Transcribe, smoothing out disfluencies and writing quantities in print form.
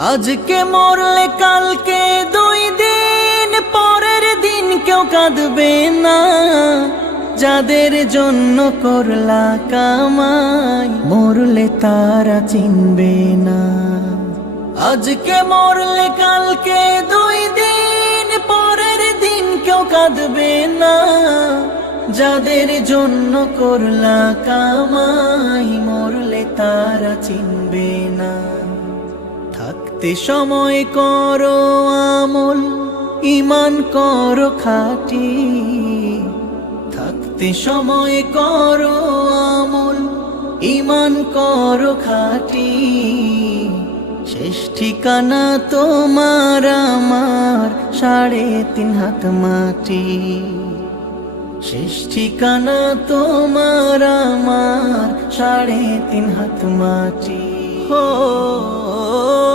আজকে মরলে কালকে 2 দিন পরের দিন কেউ কাঁদবে না। যাদের জন্য করলা কামাই মরলে তারা চিনবে না। আজকে মরলে কালকে 2 দিন পরের দিন কেউ কাঁদবে না। যাদের জন্য করলা কামাই মরলে তারা চিনবে না। থাকতে সময় করো আমল, ঈমান করো খাঁটি। থাকতে সময় করো আমল, ঈমান করো খাঁটি। শেষ ঠিকানা তোমার আমার 3.5 হাত মাটি। শেষ ঠিকানা তোমার আমার 3.5 হাত মাটি।